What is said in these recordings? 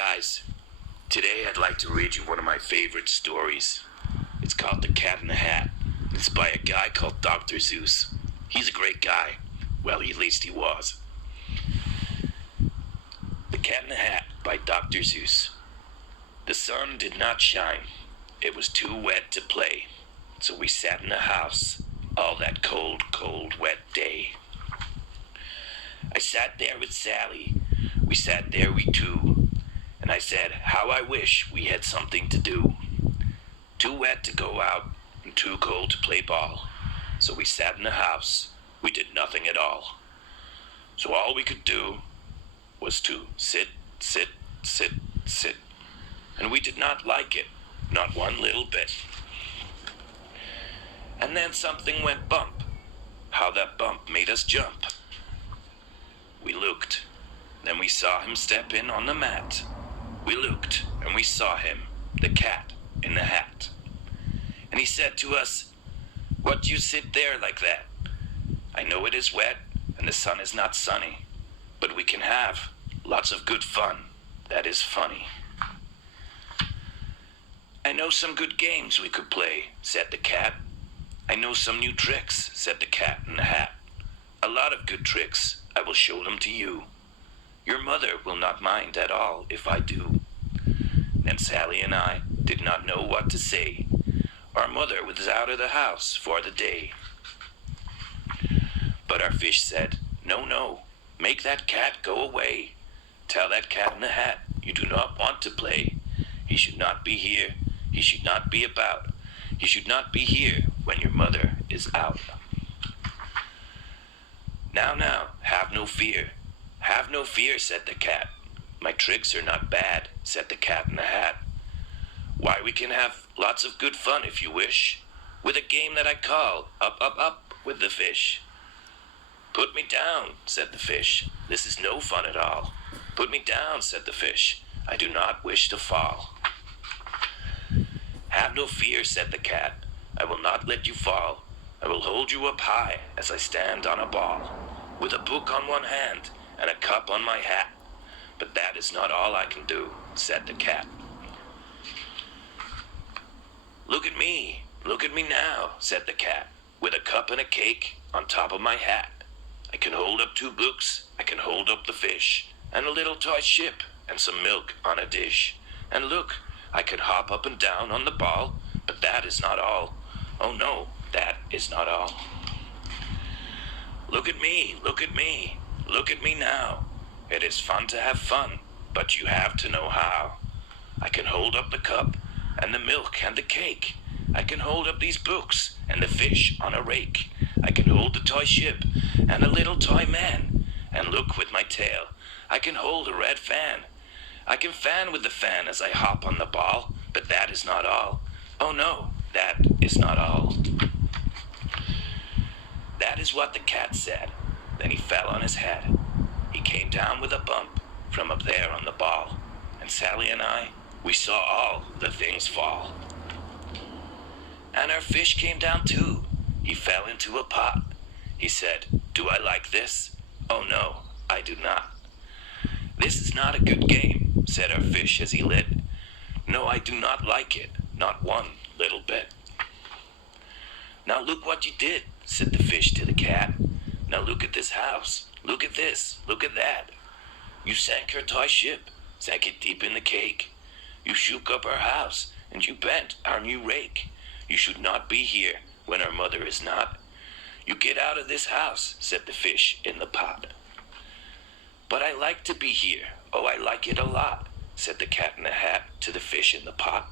guys, today I'd like to read you one of my favorite stories. It's called The Cat in the Hat. It's by a guy called Dr. Zeus. He's a great guy. Well, at least he was. The Cat in the Hat by Dr. Zeus. The sun did not shine. It was too wet to play. So we sat in the house all that cold, cold, wet day. I sat there with Sally. We sat there, we two. And I said, how I wish we had something to do. Too wet to go out and too cold to play ball. So we sat in the house. We did nothing at all. So all we could do was to sit, sit, sit, sit. And we did not like it, not one little bit. And then something went bump. How that bump made us jump. We looked. Then we saw him step in on the mat. We looked, and we saw him, the cat in the hat. And he said to us, what do you sit there like that? I know it is wet, and the sun is not sunny, but we can have lots of good fun. That is funny. I know some good games we could play, said the cat. I know some new tricks, said the cat in the hat. A lot of good tricks. I will show them to you. Your mother will not mind at all if I do. Then Sally and I did not know what to say. Our mother was out of the house for the day. But our fish said, no, no, make that cat go away. Tell that cat in the hat you do not want to play. He should not be here. He should not be about. He should not be here when your mother is out. Now, have no fear. Have no fear, said the cat. My tricks are not bad, said the cat in the hat. Why, we can have lots of good fun if you wish, with a game that I call Up, Up, Up with the Fish. Put me down, said the fish. This is no fun at all. Put me down, said the fish. I do not wish to fall. Have no fear, said the cat. I will not let you fall. I will hold you up high as I stand on a ball, with a book on one hand and a cup on my hat. But that is not all I can do, said the cat. Look at me now, said the cat, with a cup and a cake on top of my hat. I can hold up 2 books, I can hold up the fish, and a little toy ship, and some milk on a dish. And look, I can hop up and down on the ball, but that is not all. Oh no, that is not all. Look at me, look at me, look at me now. It is fun to have fun, but you have to know how. I can hold up the cup, and the milk and the cake. I can hold up these books, and the fish on a rake. I can hold the toy ship, and a little toy man. And look with my tail, I can hold a red fan. I can fan with the fan as I hop on the ball, but that is not all. Oh no, that is not all. That is what the cat said. Then he fell on his head. He came down with a bump from up there on the ball. And Sally and I, we saw all the things fall. And our fish came down too. He fell into a pot. He said, do I like this? Oh no, I do not. This is not a good game, said our fish as he lit. No, I do not like it, not one little bit. Now look what you did, said the fish to the cat. Now look at this house, look at this, look at that. You sank her toy ship, sank it deep in the cake. You shook up our house, and you bent our new rake. You should not be here when our mother is not. You get out of this house, said the fish in the pot. But I like to be here, oh I like it a lot, said the cat in the hat to the fish in the pot.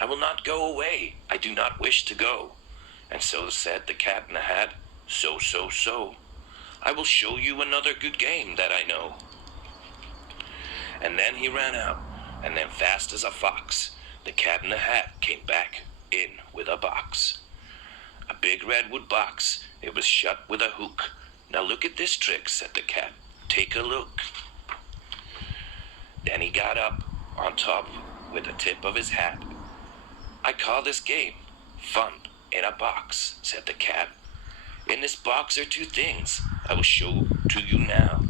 I will not go away, I do not wish to go. And so said the cat in the hat, so. I will show you another good game that I know. And then he ran out, and then fast as a fox, the cat in the hat came back in with a box. A big redwood box, it was shut with a hook. Now look at this trick, said the cat, take a look. Then he got up on top with the tip of his hat. I call this game Fun in a Box, said the cat. In this box are 2 things I will show to you now.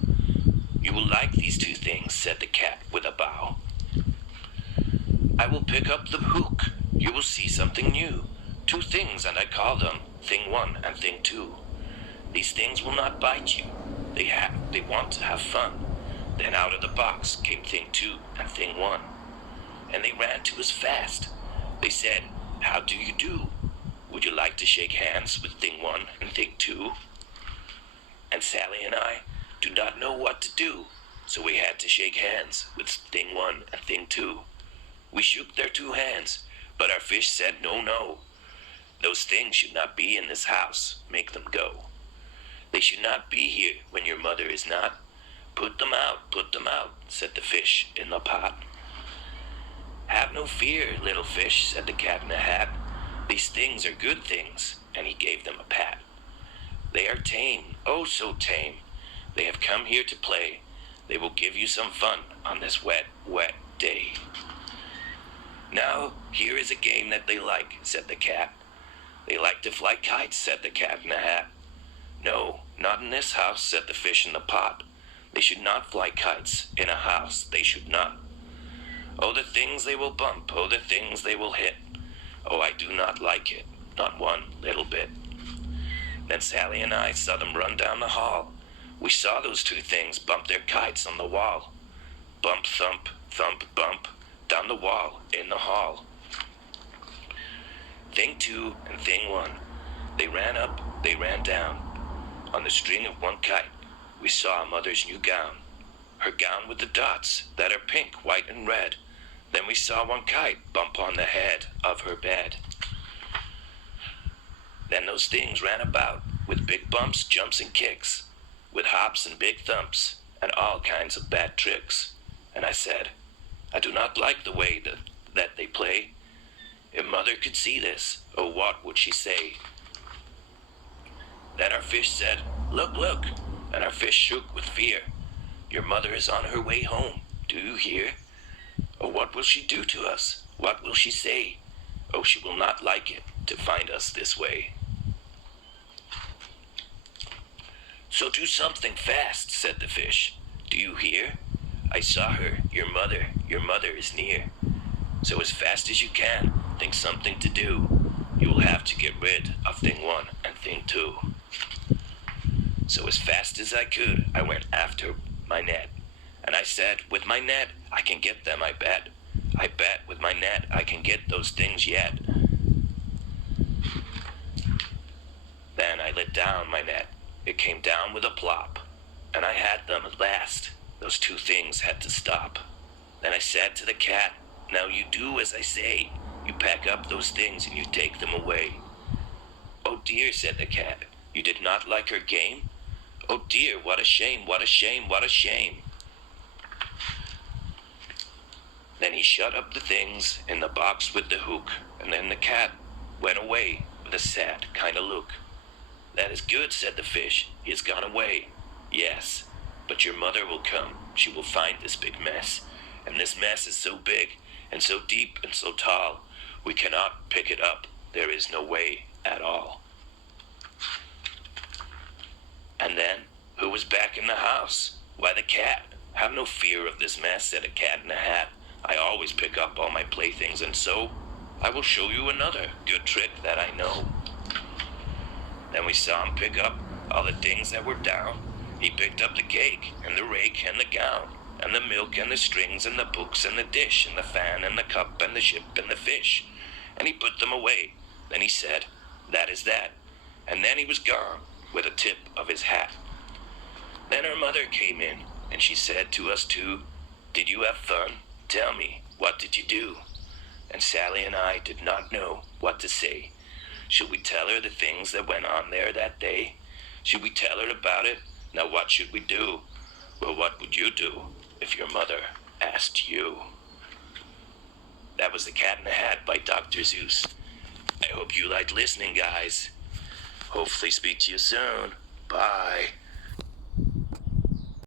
You will like these 2 things, said the cat with a bow. will pick up the hook. You will see something new. Two things, and I call them Thing 1 and Thing 2. These things will not bite you. They want to have fun. Then out of the box came Thing 2 and Thing 1. And they ran to us fast. They said, "How do you do? Would you like to shake hands with Thing 1 and Thing 2? And Sally and I do not know what to do, so we had to shake hands with Thing 1 and Thing 2. We shook their two hands, but our fish said, "No, no. Those things should not be in this house. Make them go. They should not be here when your mother is not. Put them out, said the fish in the pot. Have no fear, little fish, said the cat in the hat. These things are good things, and he gave them a pat. They are tame, oh so tame. They have come here to play. They will give you some fun on this wet, wet day. Now, here is a game that they like, said the cat. They like to fly kites, said the cat in the hat. No, not in this house, said the fish in the pot. They should not fly kites in a house, they should not. Oh, the things they will bump, oh, the things they will hit. Oh, I do not like it, not one little bit. Then Sally and I saw them run down the hall. We saw those two things bump their kites on the wall. Bump, thump, bump, down the wall in the hall. Thing 2 and Thing 1, they ran up, they ran down. On the string of one kite, we saw Mother's new gown. Her gown with the dots that are pink, white, and red. Then we saw one kite bump on the head of her bed. Then those things ran about with big bumps, jumps, and kicks, with hops and big thumps, and all kinds of bad tricks. And I said, I do not like the way that they play. If Mother could see this, oh, what would she say? Then our fish said, look, look, and our fish shook with fear. Your mother is on her way home, do you hear? Oh, what will she do to us? What will she say? Oh, she will not like it to find us this way. So do something fast, said the fish. Do you hear? I saw her, your mother is near. So as fast as you can, think something to do. You will have to get rid of Thing 1 and Thing 2. So as fast as I could, I went after my net. And I said, with my net, I can get them, I bet. I bet with my net, I can get those things yet. Then I let down my net. It came down with a plop. And I had them at last. Those two things had to stop. Then I said to the cat, now you do as I say. You pack up those things and you take them away. Oh dear, said the cat, you did not like her game? Oh dear, what a shame, what a shame, what a shame. Then he shut up the things in the box with the hook, and then the cat went away with a sad kind of look. That is good, said the fish, he has gone away. Yes, but your mother will come, she will find this big mess, and this mess is so big, and so deep, and so tall, we cannot pick it up, there is no way at all. And then, who was back in the house? Why, the cat. Have no fear of this mess, said a cat in a hat. I always pick up all my playthings, and so I will show you another good trick that I know. Then we saw him pick up all the things that were down. He picked up the cake, and the rake, and the gown, and the milk, and the strings, and the books, and the dish, and the fan, and the cup, and the ship, and the fish. And he put them away. Then he said, that is that. And then he was gone with a tip of his hat. Then our mother came in, and she said to us two, did you have fun? Tell me, what did you do? And Sally and I did not know what to say. Should we tell her the things that went on there that day? Should we tell her about it? Now what should we do? Well, what would you do if your mother asked you? That was The Cat in the Hat by Dr. Seuss. I hope you liked listening, guys. Hopefully speak to you soon. Bye.